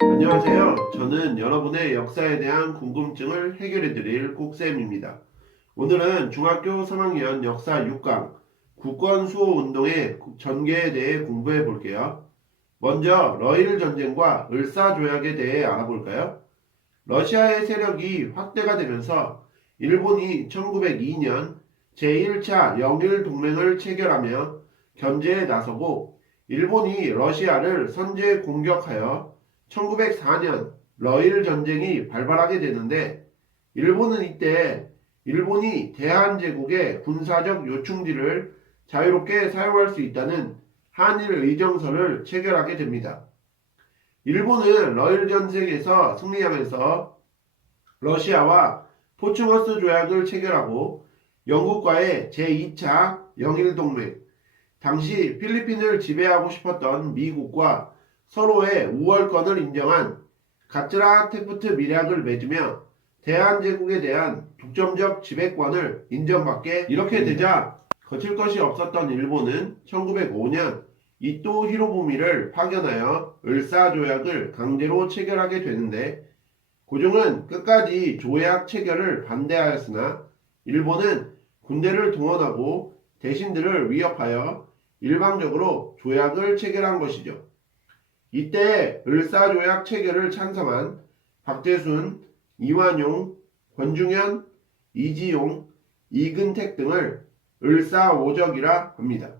안녕하세요. 저는 여러분의 역사에 대한 궁금증을 해결해 드릴 꼭쌤입니다. 오늘은 중학교 3학년 역사 6강 국권수호운동의 전개에 대해 공부해 볼게요. 먼저 러일 전쟁과 을사조약에 대해 알아볼까요? 러시아의 세력이 확대가 되면서 일본이 1902년 제1차 영일 동맹을 체결하며 견제에 나서고 일본이 러시아를 선제 공격하여 1904년 러일 전쟁이 발발하게 되는데 일본은 이때 일본이 대한제국의 군사적 요충지를 자유롭게 사용할 수 있다는 한일 의정서를 체결하게 됩니다. 일본은 러일 전쟁에서 승리하면서 러시아와 포츠머스 조약을 체결하고 영국과의 제2차 영일동맹, 당시 필리핀을 지배하고 싶었던 미국과 서로의 우월권을 인정한 가츠라-테프트 밀약을 맺으며 대한제국에 대한 독점적 지배권을 인정받게 이렇게 되자 거칠 것이 없었던 일본은 1905년 이토 히로부미를 파견하여 을사조약을 강제로 체결하게 되는데 고종은 끝까지 조약 체결을 반대하였으나 일본은 군대를 동원하고 대신들을 위협하여 일방적으로 조약을 체결한 것이죠. 이때 을사조약 체결을 찬성한 박대순, 이완용, 권중현, 이지용, 이근택 등을 을사오적이라 합니다.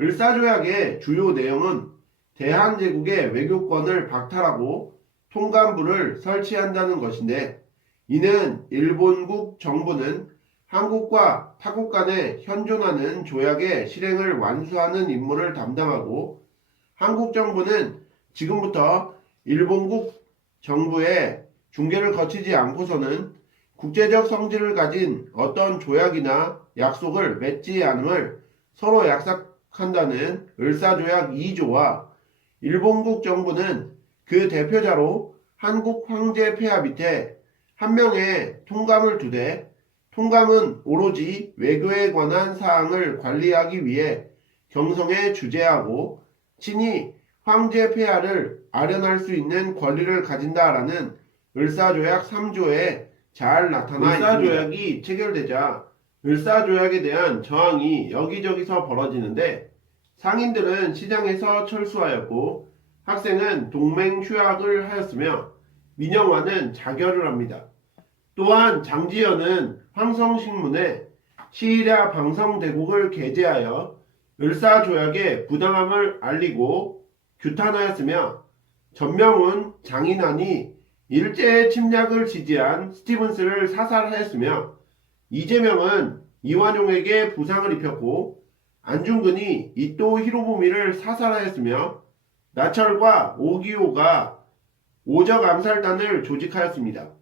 을사조약의 주요 내용은 대한제국의 외교권을 박탈하고 통감부를 설치한다는 것인데 이는 일본국 정부는 한국과 타국 간에 현존하는 조약의 실행을 완수하는 임무를 담당하고 한국 정부는 지금부터 일본국 정부의 중개를 거치지 않고서는 국제적 성질을 가진 어떤 조약이나 약속을 맺지 않음을 서로 약속한다는 을사조약 2조와 일본국 정부는 그 대표자로 한국 황제 폐하 밑에 한 명의 통감을 두되 통감은 오로지 외교에 관한 사항을 관리하기 위해 경성에 주재하고 친히 황제 폐하를 아련할 수 있는 권리를 가진다라는 을사조약 3조에 잘 나타나 있습니다. 을사조약이 체결되자 을사조약에 대한 저항이 여기저기서 벌어지는데 상인들은 시장에서 철수하였고 학생은 동맹 휴학을 하였으며 민영화는 자결을 합니다. 또한 장지연은 황성신문에 시일야 방성대국을 게재하여 을사조약의 부당함을 알리고 규탄하였으며 전명훈, 장인환이 일제의 침략을 지지한 스티븐스를 사살하였으며 이재명은 이완용에게 부상을 입혔고 안중근이 이토 히로부미를 사살하였으며 나철과 오기오가 오적 암살단을 조직하였습니다.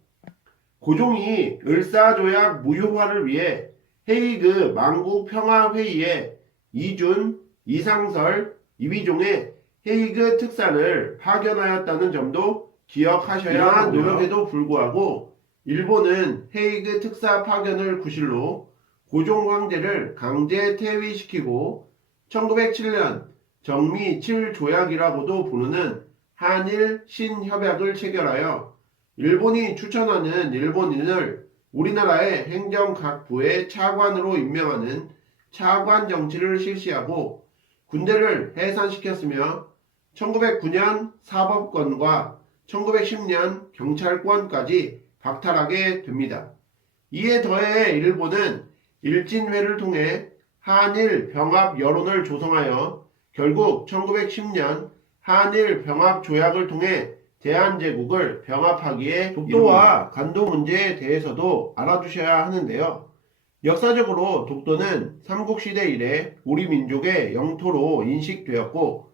고종이 을사조약 무효화를 위해 헤이그 만국평화회의에 이준, 이상설, 이휘종의 헤이그 특사를 파견하였다는 점도 기억하셔야 하고요. 노력에도 불구하고 일본은 헤이그 특사 파견을 구실로 고종 황제를 강제 퇴위시키고 1907년 정미 7조약이라고도 부르는 한일 신협약을 체결하여 일본이 추천하는 일본인을 우리나라의 행정각부의 차관으로 임명하는 차관 정치를 실시하고 군대를 해산시켰으며 1909년 사법권과 1910년 경찰권까지 박탈하게 됩니다. 이에 더해 일본은 일진회를 통해 한일 병합 여론을 조성하여 결국 1910년 한일 병합 조약을 통해 대한제국을 병합하기에 독도와 간도 문제에 대해서도 알아두셔야 하는데요. 역사적으로 독도는 삼국시대 이래 우리 민족의 영토로 인식되었고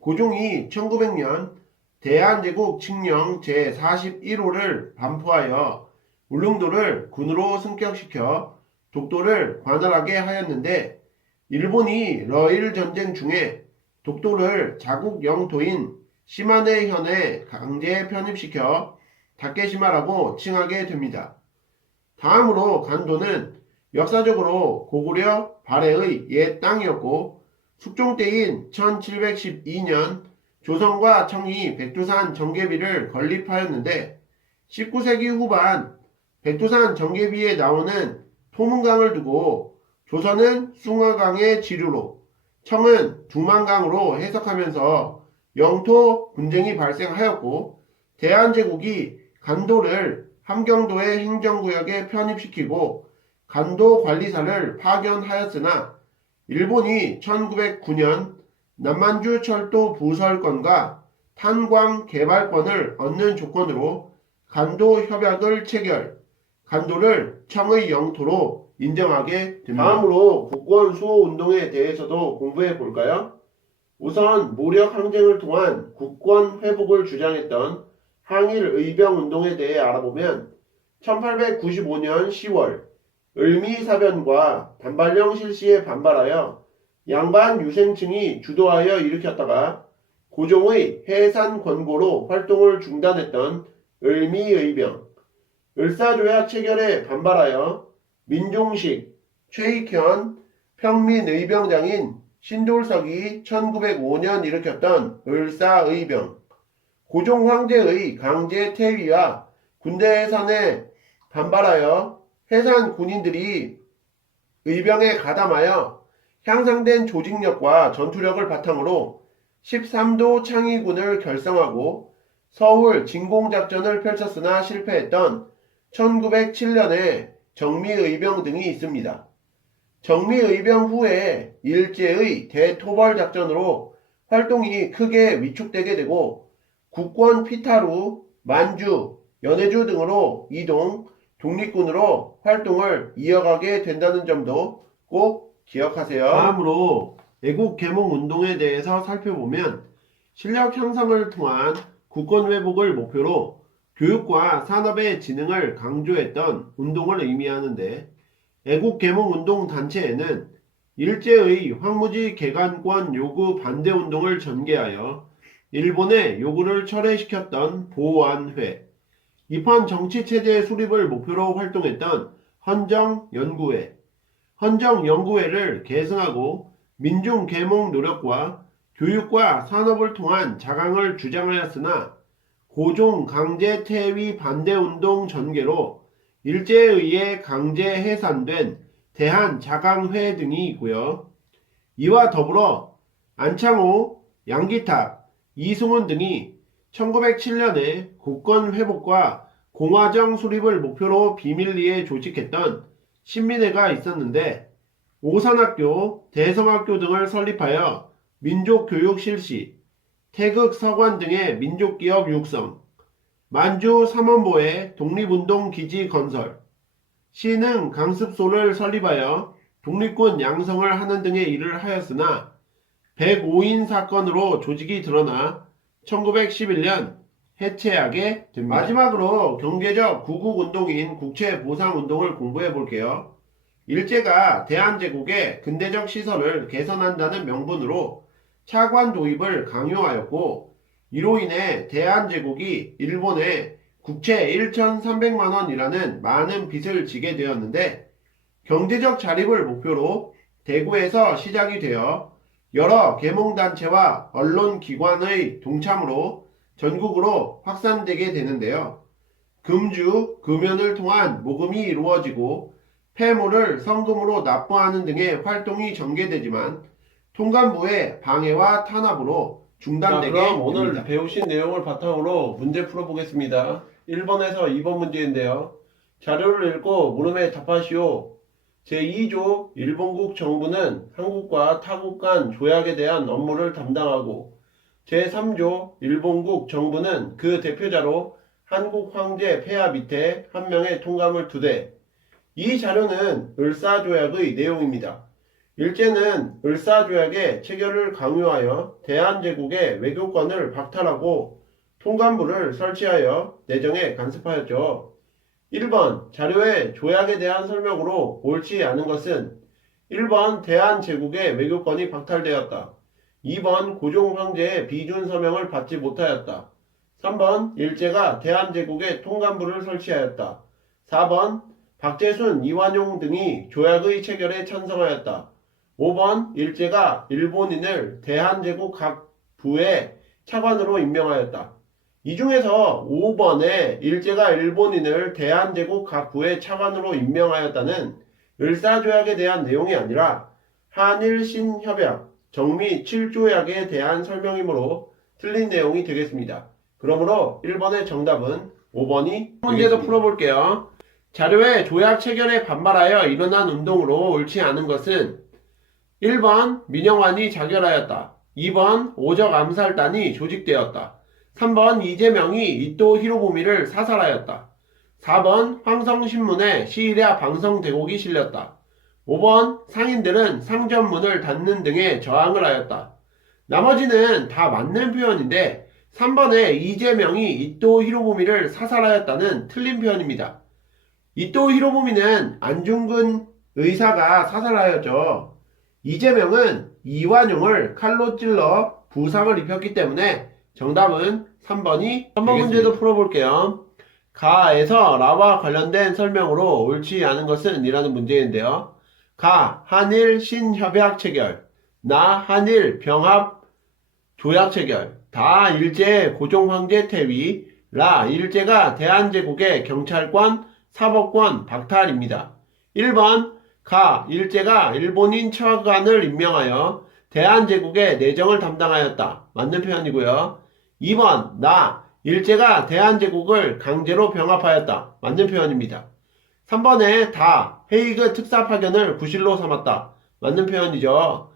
고종이 1900년 대한제국 칙령 제41호를 반포하여 울릉도를 군으로 승격시켜 독도를 관할하게 하였는데 일본이 러일 전쟁 중에 독도를 자국 영토인 시마네 현에 강제 편입시켜 다케시마라고 칭하게 됩니다. 다음으로 간도는 역사적으로 고구려 발해의 옛 땅이었고 숙종 때인 1712년 조선과 청이 백두산 정계비를 건립하였는데 19세기 후반 백두산 정계비에 나오는 토문강을 두고 조선은 숭화강의 지류로, 청은 두만강으로 해석하면서 영토 분쟁이 발생하였고 대한제국이 간도를 함경도의 행정구역에 편입시키고 간도관리사를 파견하였으나 일본이 1909년 남만주 철도 부설권과 탄광 개발권을 얻는 조건으로 간도 협약을 체결, 간도를 청의 영토로 인정하게 됩니다. 다음으로 국권 수호 운동에 대해서도 공부해 볼까요? 우선 무력 항쟁을 통한 국권 회복을 주장했던 항일 의병 운동에 대해 알아보면 1895년 10월 을미사변과 단발령 실시에 반발하여 양반 유생층이 주도하여 일으켰다가 고종의 해산 권고로 활동을 중단했던 을미의병, 을사조약 체결에 반발하여 민종식, 최익현, 평민의병장인 신돌석이 1905년 일으켰던 을사의병, 고종 황제의 강제 퇴위와 군대 해산에 반발하여 해산 군인들이 의병에 가담하여 향상된 조직력과 전투력을 바탕으로 13도 창의군을 결성하고 서울 진공작전을 펼쳤으나 실패했던 1907년에 정미의병 등이 있습니다. 정미의병 후에 일제의 대토벌작전으로 활동이 크게 위축되게 되고 국권 피탈 후 만주, 연해주 등으로 이동, 독립군으로 활동을 이어가게 된다는 점도 꼭 기억하세요. 다음으로 애국개몽운동에 대해서 살펴보면 실력 향상을 통한 국권 회복을 목표로 교육과 산업의 진흥을 강조했던 운동을 의미하는데 애국개몽운동 단체에는 일제의 황무지 개간권 요구 반대운동을 전개하여 일본의 요구를 철회시켰던 보완회, 이판 정치체제 수립을 목표로 활동했던 헌정연구회, 헌정연구회를 계승하고 민중개몽 노력과 교육과 산업을 통한 자강을 주장하였으나 고종 강제 퇴위 반대운동 전개로 일제에 의해 강제 해산된 대한자강회 등이 있고요. 이와 더불어 안창호, 양기탁, 이승훈 등이 1907년에 국권 회복과 공화정 수립을 목표로 비밀리에 조직했던 신민회가 있었는데 오산학교, 대성학교 등을 설립하여 민족교육 실시, 태극 서관 등의 민족기업 육성, 만주 삼원보의 독립운동 기지 건설, 신흥 강습소를 설립하여 독립군 양성을 하는 등의 일을 하였으나 105인 사건으로 조직이 드러나 1911년 해체하게 됩니다. 마지막으로 경제적 구국운동인 국채보상운동을 공부해 볼게요. 일제가 대한제국의 근대적 시설을 개선한다는 명분으로 차관 도입을 강요하였고 이로 인해 대한제국이 일본에 국채 1,300만원이라는 많은 빚을 지게 되었는데 경제적 자립을 목표로 대구에서 시작이 되어 여러 계몽단체와 언론기관의 동참으로 전국으로 확산되게 되는데요. 금주, 금연을 통한 모금이 이루어지고 폐물을 성금으로 납부하는 등의 활동이 전개되지만 통감부의 방해와 탄압으로 중단되게 됩니다. 그럼 오늘 배우신 내용을 바탕으로 문제 풀어보겠습니다. 1번에서 2번 문제인데요. 자료를 읽고 물음에 답하시오. 제2조 일본국 정부는 한국과 타국 간 조약에 대한 업무를 담당하고 제3조 일본국 정부는 그 대표자로 한국 황제 폐하 밑에 한 명의 통감을 두되 이 자료는 을사조약의 내용입니다. 일제는 을사조약의 체결을 강요하여 대한제국의 외교권을 박탈하고 통감부를 설치하여 내정에 간섭하였죠. 1번 자료의 조약에 대한 설명으로 옳지 않은 것은 1번 대한제국의 외교권이 박탈되었다. 2번 고종 황제의 비준 서명을 받지 못하였다. 3번 일제가 대한제국의 통감부를 설치하였다. 4번 박재순, 이완용 등이 조약의 체결에 찬성하였다. 5번 일제가 일본인을 대한제국 각 부에 차관으로 임명하였다. 이 중에서 5번에 일제가 일본인을 대한제국 각부의 차관으로 임명하였다는 을사조약에 대한 내용이 아니라 한일 신협약 정미 7조약에 대한 설명이므로 틀린 내용이 되겠습니다. 그러므로 1번의 정답은 5번이 문제도 풀어볼게요. 자료의 조약 체결에 반발하여 일어난 운동으로 옳지 않은 것은 1번 민영환이 자결하였다. 2번 오적 암살단이 조직되었다. 3번 이재명이 이토 히로부미를 사살하였다. 4번 황성신문에 시일야 방성대곡이 실렸다. 5번 상인들은 상점문을 닫는 등의 저항을 하였다. 나머지는 다 맞는 표현인데 3번에 이재명이 이토 히로부미를 사살하였다는 틀린 표현입니다. 이토 히로부미는 안중근 의사가 사살하였죠. 이재명은 이완용을 칼로 찔러 부상을 입혔기 때문에 정답은 3번이 3번 문제도 풀어볼게요. 가에서 라와 관련된 설명으로 옳지 않은 것은 이라는 문제인데요. 가 한일 신협약 체결, 나 한일 병합 조약 체결, 다 일제 고종 황제 퇴위, 라 일제가 대한제국의 경찰권, 사법권 박탈입니다. 1번 가 일제가 일본인 차관을 임명하여 대한제국의 내정을 담당하였다. 맞는 표현이고요. 2번 나 일제가 대한제국을 강제로 병합하였다. 맞는 표현입니다. 3번에 다 헤이그 특사 파견을 구실로 삼았다. 맞는 표현이죠.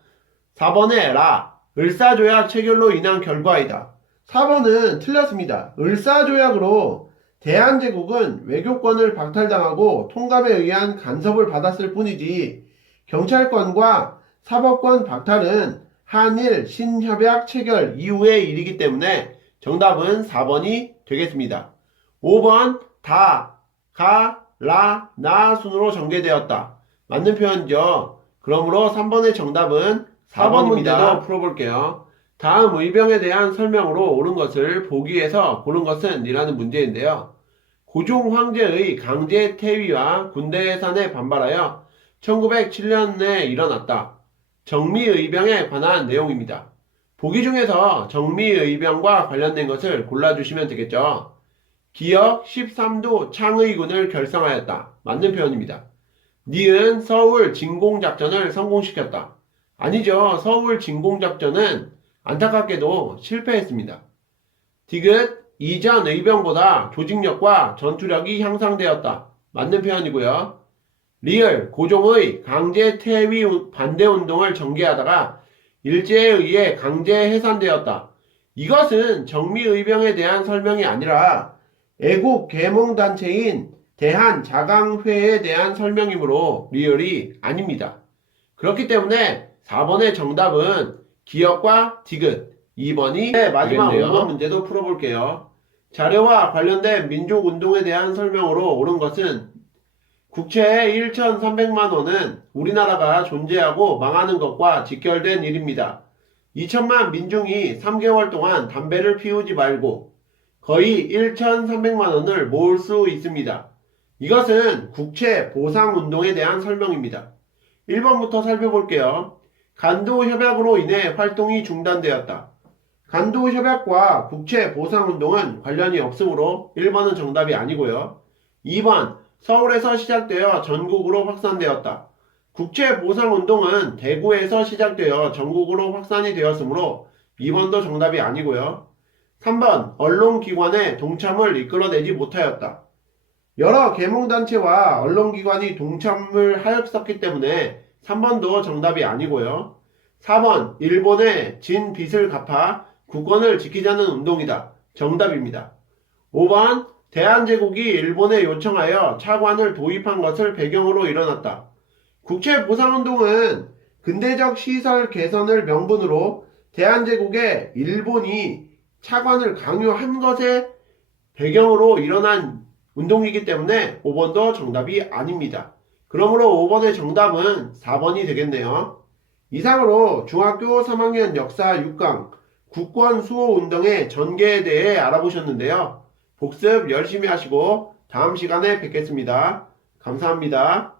4번에 라 을사조약 체결로 인한 결과이다. 4번은 틀렸습니다. 을사조약으로 대한제국은 외교권을 박탈당하고 통감에 의한 간섭을 받았을 뿐이지 경찰권과 사법권 박탈은 한일 신협약 체결 이후의 일이기 때문에 정답은 4번이 되겠습니다. 5번 다, 가, 라, 나 순으로 전개되었다. 맞는 표현이죠. 그러므로 3번의 정답은 4번입니다. 문제도 풀어볼게요. 다음 의병에 대한 설명으로 옳은 것을 보기에서 고른 것은 이라는 문제인데요. 고종 황제의 강제 퇴위와 군대 해산에 반발하여 1907년에 일어났다. 정미의병에 관한 내용입니다. 보기 중에서 정미의병과 관련된 것을 골라주시면 되겠죠. 기역 13도 창의군을 결성하였다. 맞는 표현입니다. 니은 서울 진공작전을 성공시켰다. 아니죠. 서울 진공작전은 안타깝게도 실패했습니다. 디귿 이전 의병보다 조직력과 전투력이 향상되었다. 맞는 표현이고요. 리을 고종의 강제 퇴위 반대운동을 전개하다가 일제에 의해 강제 해산되었다. 이것은 정미의병에 대한 설명이 아니라 애국 계몽단체인 대한자강회에 대한 설명이므로 리을이 아닙니다. 그렇기 때문에 4번의 정답은 기역과 디귿, 2번이 마지막 5번 문제도 풀어볼게요. 자료와 관련된 민족운동에 대한 설명으로 옳은 것은 국채의 1,300만 원은 우리나라가 존재하고 망하는 것과 직결된 일입니다. 2천만 민중이 3개월 동안 담배를 피우지 말고 거의 1,300만 원을 모을 수 있습니다. 이것은 국채 보상운동에 대한 설명입니다. 1번부터 살펴볼게요. 간도협약으로 인해 활동이 중단되었다. 간도협약과 국채 보상운동은 관련이 없으므로 1번은 정답이 아니고요. 2번 서울에서 시작되어 전국으로 확산되었다. 국채 보상운동은 대구에서 시작되어 전국으로 확산이 되었으므로 2번도 정답이 아니고요. 3번 언론기관의 동참을 이끌어내지 못하였다. 여러 계몽단체와 언론기관이 동참을 하였었기 때문에 3번도 정답이 아니고요. 4번 일본의 진 빚을 갚아 국권을 지키자는 운동이다. 정답입니다. 5번 대한제국이 일본에 요청하여 차관을 도입한 것을 배경으로 일어났다. 국채보상운동은 근대적 시설 개선을 명분으로 대한제국에 일본이 차관을 강요한 것에 배경으로 일어난 운동이기 때문에 5번도 정답이 아닙니다. 그러므로 5번의 정답은 4번이 되겠네요. 이상으로 중학교 3학년 역사 6강 국권 수호 운동의 전개에 대해 알아보셨는데요. 복습 열심히 하시고 다음 시간에 뵙겠습니다. 감사합니다.